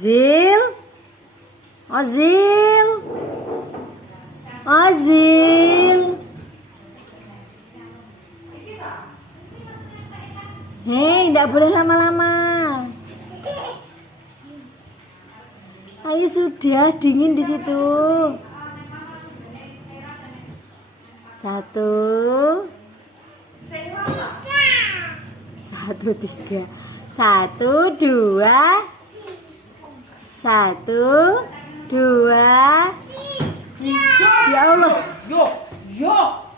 Zil. Ozil. Ozil. Hei, tidak boleh lama-lama. Ayo sudah, dingin di situ. 1, 1, 3, 1, 2, 1, 2. Ya Allah. Yo.